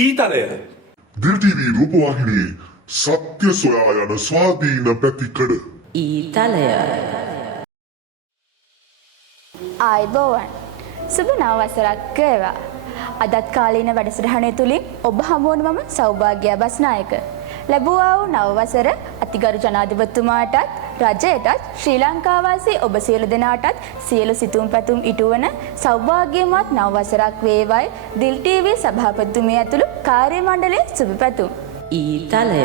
ඊතලය දිල් TV රූපවාහිනියේ සත්‍ය සොයා යන ස්වාධීන පැතිකඩ ඊතලය ආයිබෝවන් සුබ නව වසරක් වේවා. අදත් කාලීන වැඩසටහන තුලින් ඔබ හමුවන මම සෞභාග්‍ය බස්නායක. ලැබුවා වූ නව වසර අතිගරු ජනාධිපතිතුමාටත් රජයටත් ශ්‍රී ලංකාවාසී ඔබ සියලු දෙනාටත් සියලු සිතුම් පැතුම් ඉටුවන සෞභාග්‍යමත් නව වසරක් වේවායි දිල් ටීවී සභාපතිතුමිය ඇතුළු කාර්ය මණ්ඩලයේ සුබ පැතුම්. ඊතලය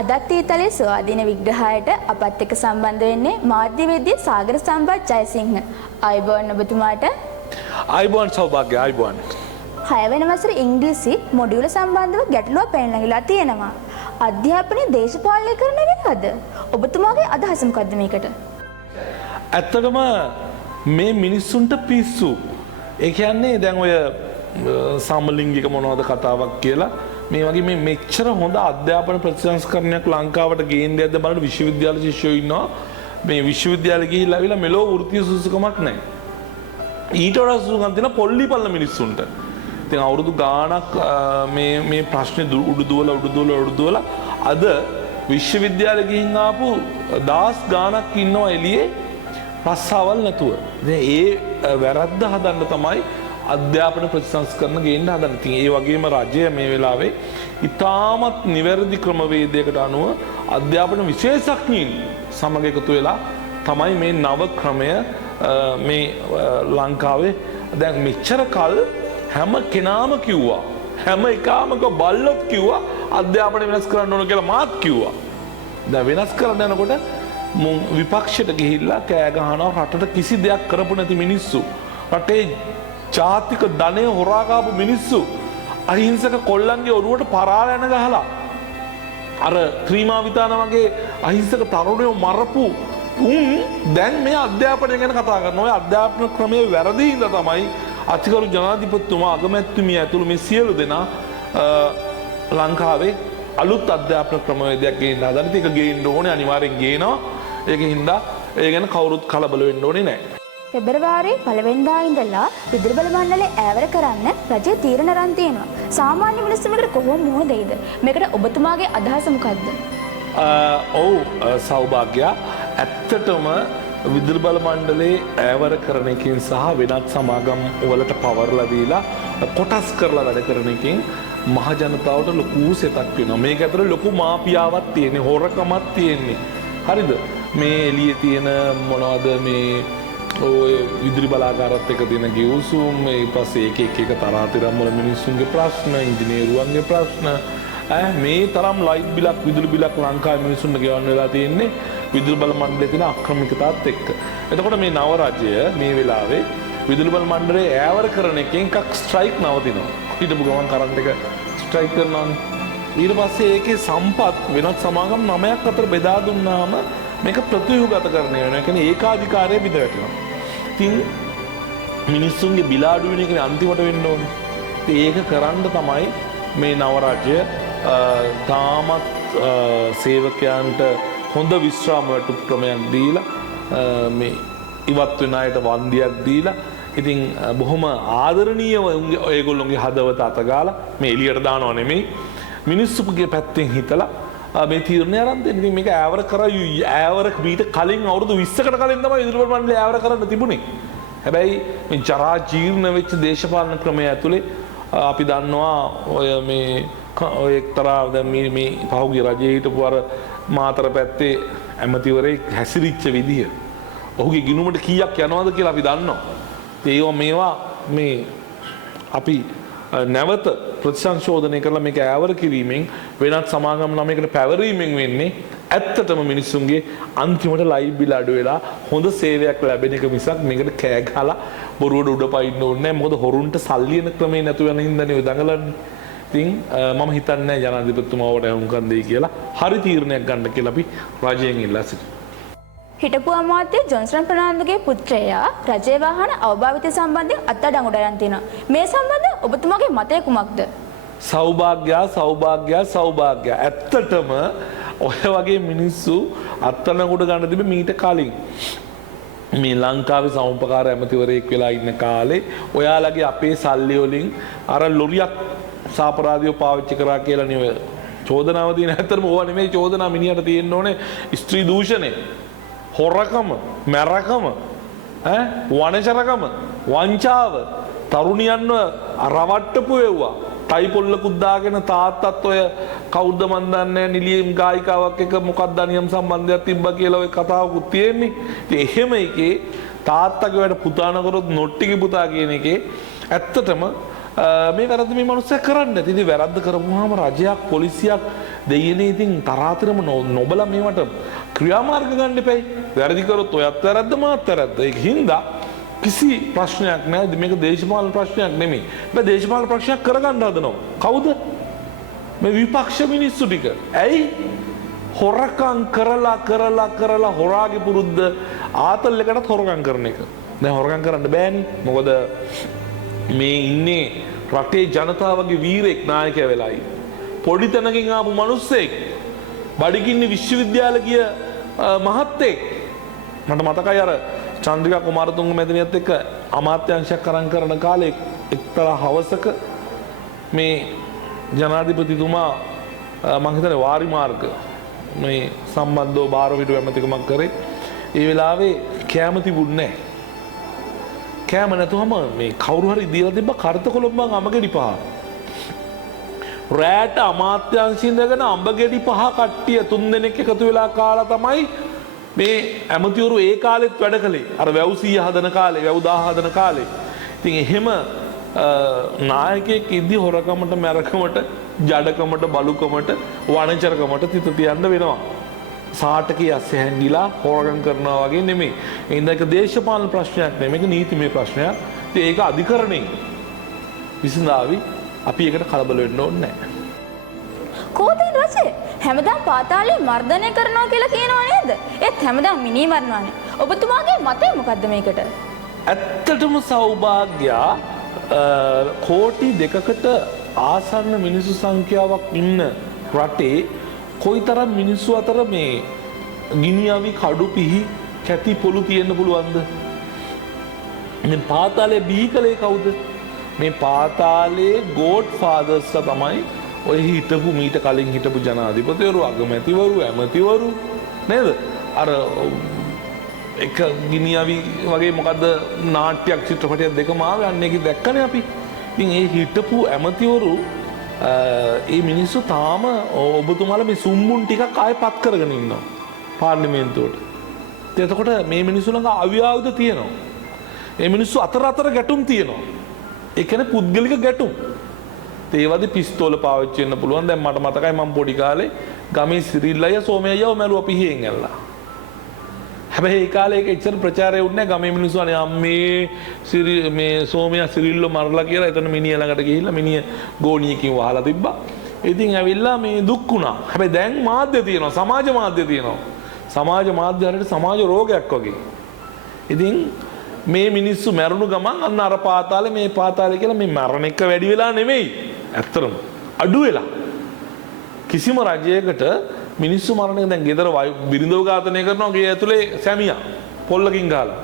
අදත් ඊතලයේ ස්වාධීන විග්‍රහයට අපත් එක්ක සම්බන්ධ වෙන්නේ මාධ්‍යවේදී සාගර සම්පත් ජයසිංහ. ආයිබෝන් ඔබතුමාට. ආයිබෝන් සෞභාග්‍ය ආයිබෝන්. 6 වෙනි වසරේ ඉංග්‍රීසි මොඩියුල සම්බන්ධව ගැටලුවක් පැනනගලා තියෙනවා. අධ්‍යාපනයේ දේශපාලනීකරණය වෙනවද? ඔබතුමාගේ අදහස මොකද්ද මේකට? ඇත්තටම මේ මිනිස්සුන්ට පිස්සු. ඒ කියන්නේ දැන් ඔය සමලිංගික මොනවද කතාවක් කියලා මේ වගේ මේ මෙච්චර හොඳ අධ්‍යාපන ප්‍රතිසංස්කරණයක් ලංකාවට ගේන්න යද්ද බලන විශ්වවිද්‍යාල ශිෂ්‍යයෝ ඉන්නවා. මේ විශ්වවිද්‍යාලෙ ගිහිල්ලා ආවිලා මෙලෝ වෘත්තීය සුසුකමක් නැහැ. ඊට වඩා සුසුකම් තියෙන පොල්ලි පල්ල මිනිස්සුන්ට. ඉතින් අවුරුදු ගාණක් මේ ප්‍රශ්නේ උඩු දුවලා අද විශ්වවිද්‍යාලෙ ගිහින් ආපු 10 ගාණක් ඉන්නවා එළියේ රස්සාවල් නැතුව. දැන් ඒ වැරද්ද හදන්න තමයි අධ්‍යාපන ප්‍රතිසංස්කරණ ගේන්න හදන්න. ඉතින් ඒ වගේම රජය මේ වෙලාවේ ඉතාමත් නිවැරදි ක්‍රමවේදයකට අනුව අධ්‍යාපන විශේෂඥයින් සමග එකතු වෙලා තමයි මේ නව ක්‍රමය මේ ලංකාවේ දැන් මෙච්චර කල් හැම කෙනාම කිව්වා හැම එකාමක බල්ලොත් කිව්වා අධ්‍යාපනය වෙනස් කරන්න ඕන කියලා මාත් කිව්වා. දැන් වෙනස් කරන්න යනකොට විපක්ෂයට ගිහිල්ලා කෑ ගහනවා රටට කිසි දෙයක් කරපු නැති මිනිස්සු. රටේ ජාතික ධනය හොරා කාපු මිනිස්සු අහිංසක කොල්ලන්ගේ ඔරුවට පරාලයන ගහලා අර ක්‍රීමාවිතාන වගේ අහිංසක තරුණයෝ මරපු උන් දැන් මේ අධ්‍යාපනය ගැන කතා කරනවා. ඔය අධ්‍යාපන ක්‍රමයේ වැරදි හින්දා තමයි අතිගරු ජනාධිපතිතුමා අගමැතිතුමිය ඇතුළු මේ සියලු දෙනා ලංකාවේ අලුත් අධ්‍යාපන ක්‍රමවේදයක් ගේන්න හදන. ඒක ගේන්න ඕනේ අනිවාර්යෙන් ගේනවා. ඒක හින්දා ඒ ගැන කවුරුත් කලබල වෙන්න ඕනේ නැහැ. පෙබරවාරි 1 වෙනිදා ඉඳලා විදුලි බල මණ්ඩලය ඈවර කරන්න රජය තීරණ අරන් තියෙනවා. සාමාන්‍ය මිනිස්සු මේකට කොහොම මුහුණ දෙයිද? මේකට ඔබතුමාගේ අදහස මොකද්ද? ඔව් සෞභාග්‍ය ඇත්තටම විදුලි බල මණ්ඩලයේ ඈවර කරන එකකින් සහ වෙනත් සමාගම් වලට පවර්ලා දීලා කොටස් කරලා වැඩ කරන එකකින් මහ ජනතාවට ලොකු සෙතක් වෙනවා. මේක ඇතුළේ ලොකු මාපියාවක් තියෙන්නේ, හොරකමක් තියෙන්නේ. හරිද? මේ එළියේ තියෙන මොනවද මේ ඔය විදුලි බලාගාරات එක තියෙන ගිවිසුම් ඊට පස්සේ එක තරහතිරම් වල මිනිස්සුන්ගේ ප්‍රශ්න, ඉංජිනේරුවන්ගේ ප්‍රශ්න මේ තරම් ලයිට් බිලක් විදුලි බිලක් ලංකාවේ මිනිස්සුන්ට ගෙවන්න වෙලා තියෙන්නේ විදුලි බල මණ්ඩලයේ තියෙන අක්‍රමිකතාවත් එක්ක. එතකොට මේ නව රජය මේ වෙලාවේ විදුලි බල මණ්ඩලයේ ඈවර කරන එකෙන් එකක් ස්ට්‍රයික් නවතිනවා. හිටපු ගමන් කරන්ට් එක ස්ට්‍රයික් කරනවානේ. ඊට පස්සේ ඒකේ සම්පත් වෙනත් සමාගම් 9ක් අතර බෙදා දුන්නාම මේක ප්‍රතිව්‍යුහගත කරණය වෙනවා. ඒ කියන්නේ ඒකාධිකාරය බිඳ වැටෙනවා. ඉතින් මිනිස්සුන්ගේ බිල අඩු වෙන එකනේ අන්තිමට වෙන්න ඕනේ. ඉතින් ඒක කරන්න තමයි මේ නව රජය තාමත් සේවකයන්ට හොඳ විශ්‍රාම වැටුප් ක්‍රමයක් දීලා මේ ඉවත් වෙන අයට වන්දියක් දීලා ඉතින් බොහොම ආදරණීයව ඒගොල්ලොන්ගේ හදවත අතගාලා මේ එළියට දානව නෙමෙයි මිනිස්සුගේ පැත්තෙන් හිතලා මේ තීරණය අරන් දෙන්න. ඉතින් මේක ඈවර ඈවර මීට කලින් අවුරුදු 20කට කලින් තමයි විදුලි බල මණ්ඩලය ඈවර කරන්න තිබුණේ. හැබැයි මේ ජරා ජීර්ණ වෙච්ච දේශපාලන ක්‍රමය ඇතුලේ අපි දන්නවා ඔය මේ ඔය එක්තරා දැන් මේ පහුගිය රජයේ හිටපු අර මාතර පැත්තේ ඇමතිවරයෙක් හැසිරිච්ච විදිය. ඔහුගේ ගිණුමට කීයක් යනවද කියලා අපි දන්නවා. මේවා මේ අපි නැවත ප්‍රතිසංශෝධනය කරලා මේක ඈවර කිරීමෙන් වෙනත් සමාගම් නමයකට පැවරීමෙන් වෙන්නේ ඇත්තටම මිනිස්සුන්ගේ අන්තිමට ලයිට් බිල අඩු වෙලා හොඳ සේවයක් ලැබෙන එක මිසක් මේකට කෑ ගහලා බොරුවට උඩ පයින්න ඕනේ නැහැ. මොකද හොරුන්ට සල්ලි එන ක්‍රමේ නැතු වෙන හින්දානේ ඔය දඟලන්නේ. ඉතින් මම හිතන්නේ ජනාධිපතිතුමාවට වුන්කම් දෙයි කියලා හරි තීරණයක් ගන්න කියලා අපි රජයෙන් ඉල්ලා සිටිනවා. හිටපු අමාත්‍ය ජොන්සන් ප්‍රනාන්දුගේ පුත්‍රයා රජයේ වාහන අවභාවිතය සම්බන්ධයෙන් අත්අඩංගුවට අරන් තිනවා. මේ සම්බන්ධව ඔබතුමාගේ මතය කුමක්ද? සෞභාග්‍ය ඇත්තටම ඔය වගේ මිනිස්සු අත්අඩංගුවට ගන්න තිබෙ මීට කලින්. මේ ලංකාවේ සමුපකාර ඇමතිවරයෙක් වෙලා ඉන්න කාලේ ඔයාලගේ අපේ සල්ලි වලින් අර ලොරියක් සාපරාධියෝ පාවිච්චි කරා කියලා නේ චෝදනාව තියෙන. ඇත්තටම ඕවා නෙමෙයි චෝදනා, මිනිහට තියෙන්න ඕනේ ස්ත්‍රී දූෂණය, හොරකම, මැරකම, වනචරකම, වංචාව, තරුණියන්ව රවට්ටපු එව්වා. ටයි පොල්ලකුත් දාගෙන තාත්තත් ඔය කවුද මන් දන්නේ නිලියම් ගායිකාවක් එක මොකක්ද නියම් සම්බන්ධයක් තිබ්බා කියලා ඔය කතාවකුත් තියෙන්නේ. ඉතින් එහෙම එකේ තාත්තගේ වැඩ පුතා නකරොත් නොට්ටිගේ පුතා කියන එකේ ඇත්තටම මේ වැරද්ද මේ මිනිස්සු කරන්නේ නැති. ඉතින් වැරද්ද කරපුවාම රජයක් පොලිසියක් දෙයියනේ ඉතින් තරාතිරම නොබලා මේවට ක්‍රියාමාර්ග ගන්න එපයි. වැරදි කරොත් ඔයත් වැරද්ද මාත් වැරද්ද. ඒක හින්දා කිසි ප්‍රශ්නයක් නැහැ. මේක දේශපාලන ප්‍රශ්නයක් නෙමෙයි. මේ දේශපාලන ප්‍රශ්නයක් කරගන්න හදනවා. කවුද? මේ විපක්ෂ මිනිස්සු ටික. ඇයි? හොරකම් කරලා හොරාගේ පුරුද්ද ආතල් එකටත් හොරකම් කරන එක. දැන් හොරකම් කරන්න බෑනේ. මොකද මේ ඉන්නේ රටේ ජනතාවගේ වීරෙක් නායකයා වෙලායි. පොඩි තැනකින් ආපු මිනිස්සෙක්, බඩගින්නේ විශ්වවිද්‍යාල ගිය මහත්තයෙක්. මට මතකයි අර චන්ද්‍රිකා කුමාරතුංග මැදිනියත් එක්ක අමාත්‍යාංශයක් අරන් කරන කාලේ එක්තරා හවසක මේ ජනාධිපතිතුමා මං හිතන්නේ වාරි මාර්ග මේ සම්බන්ධව බාර විඩු ඇමතිකමක් කරේ. ඒ වෙලාවේ කෑම තිබුණේ නැහැ. කෑම නැතුවම මේ කවුරු හරි දීලා තිබ්බ කර්තකොළඹන් අඹගෙඩි පහ. රෑට අමාත්‍යාංශින් ඉඳගෙන අඹගෙඩි පහ කට්ටිය 3 දෙනෙක් එකතු වෙලා කාලා තමයි මේ ඇමතිවරු ඒ කාලෙත් වැඩ කළේ. අර වැව් 100 හදන කාලේ, වැව් 1000 හදන කාලේ. ඉතින් එහෙම නායකයෙක් ඉදි හොරකමට, මැරකමට, ජඩකමට, බලුකමට, වනචරකමට තිත තියන්න වෙනවා. සාටකේ ඇස්සේ හැංගිලා හොරකම් කරනවා වගේ නෙමෙයි. ඒ හින්දා ඒක දේශපාලන ප්‍රශ්නයක් නෙමෙයි, මේක නීතිමය ප්‍රශ්නයක්. ඉතින් ඒක අධිකරණයෙන් විසඳාවි. අපි ඒකට කලබල වෙන්න ඕනේ නැහැ. කෝතේ රජේ හැමදාම පාතාලේ මර්ධනය කරනවා කියලා කියනවා නේද? ඒත් හැමදාම මිනී මරනවානේ. ඔබතුමාගේ මතය මොකද්ද මේකට? ඇත්තටම සෞභාග්‍යා කෝටි 2කට ආසන්න මිනිස්සු සංඛ්‍යාවක් ඉන්න රටේ කොයිතරම් මිනිස්සු අතර මේ ගිනි අවි කඩු පිහි කැටි පොළු තියෙන්න පුළුවන්ද? මේ පාතාලේ බිහි කළේ කවුද? මේ පාතාලේ ගෝඩ් ෆාදර්ස්ලා තමයි ඔය හිටපු මීට කලින් හිටපු ජනාධිපතිවරු, අගමැතිවරු, ඇමතිවරු නේද? අර එක ගිනියවි වගේ මොකද්ද නාට්‍යයක් චිත්‍රපටයක් දෙකම ආවේ අන්න ඒක දැක්කනේ අපි. ඉතින් ඒ හිටපු ඇමතිවරු ඒ මිනිස්සු තාම ඔබතුමාලා මේ සුම්බුන් ටිකක් ආයෙ පත් කරගෙන ඉන්නවා පාර්ලිමේන්තුවට. එතකොට මේ මිනිස්සු ළඟ අවියාවුද තියෙනවා. ඒ මිනිස්සු අතර ගැටුම් තියෙනවා. ඒ කියන්නේ පුද්ගලික ගැටුම්. ඒවද පිස්තෝල පාවිච්චි වෙන්න පුළුවන්. දැන් මට මතකයි මම පොඩි කාලේ ගමේ සිරිල් අයියා සෝමේ අයියාව මැරුවා පිහියෙන් ඇල්ලා. හැබැයි ඒ කාලේ ඒක එච්චර ප්‍රචාරය වුණේ නැහැ. ගමේ මිනිස්සු අනේ අම්මේ මේ සෝමයා සිරිල්ව මරලා කියලා එතන මිනිහ ළඟට ගිහිල්ලා මිනිහ ගෝණියකින් වහලා තිබ්බා. ඉතින් ඇවිල්ලා මේ දුක් වුණා. හැබැයි දැන් මාධ්‍ය තියෙනවා, සමාජ මාධ්‍ය තියෙනවා. සමාජ මාධ්‍ය හරියට සමාජ රෝගයක් වගේ. ඉතින් මේ මිනිස්සු මැරුණු ගමන් අන්න අර පාතාලේ මේ පාතාලේ කියලා මේ මරණ එක වැඩි වෙලා නෙමෙයි. ඇත්තටම අඩු වෙලා. කිසිම රජයකට මිනිස්සු මරණ එක දැන් ගෙදර බිරිඳව ඝාතනය කරනවා ගේ ඇතුලේ සැමියා පොල්ලකින් ගහලා.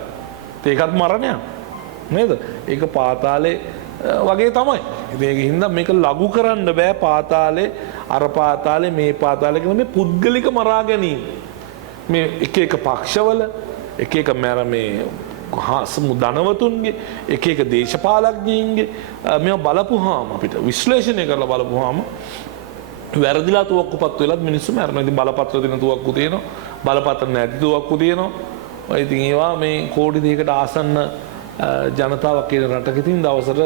ඒකත් මරණයක් නේද? ඒක පාතාලේ වගේ තමයි. ඒක හින්දා මේක ලඝු කරන්න බෑ. පාතාලේ අර පාතාලේ මේ පාතාලේ කියන මේ පුද්ගලික මරා ගැනීම. මේ එක පක්ෂවල එක මර මේ ධනවතුන්ගේ එක දේශපාලඥයින්ගේ මේවා බලපුවාම අපිට විශ්ලේෂණය කරලා බලපුවාම වැරදිලා තුවක්කුපත් වෙලත් මිනිස්සු මරනවා. ඉතින් බලපත්‍ර දෙන තුවක්කු තියෙනවා, බලපත්‍ර නැති තුවක්කු තියෙනවා. ඉතින් ඒවා මේ කෝටි 2කට ආසන්න ජනතාවක් කියන රටක ඉතින් දවසට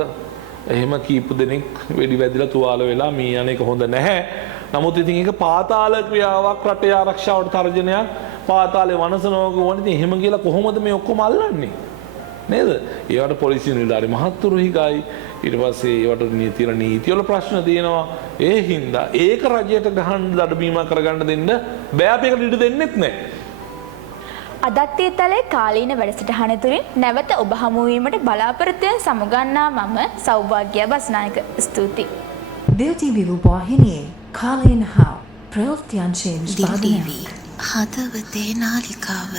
එහෙම කීප දෙනෙක් වෙඩි වැදිලා තුවාල වෙලා මේ අනේක හොඳ නැහැ. නමුත් ඉතින් ඒක පාතාල ක්‍රියාවක්, රටේ ආරක්ෂාවට තර්ජනයක්. පාතාලේ වනසනෝක වුණා. ඉතින් එහෙම කියලා කොහොමද මේ ඔක්කොම අල්ලන්නේ නේද? ඒවට පොලිසිය නිලධාරි මහත්තුරු හිගයි. ඊට පස්සේ ඒවට නීතිවල ප්‍රශ්න තියෙනවා. ඒ හින්දා ඒක රජයට ගහන්න දඩබීම කරගන්න දෙන්න බෑ. අපි ඒකට ඉඩ දෙන්නෙත් නැහැ. අදත් ඊතලේ කාලීන වැඩසටහන තුලින් නැවත ඔබ හමු වීමට බලාපොරොත්තු වෙන සමුගන්නා මම සෞභාග්‍ය බස්නායක. ස්තුතියි. DTV රූපවාහිනියේ කාලීන හා ප්‍රවෘත්ති අංශයෙන් DTV හදවතේ නාලිකාව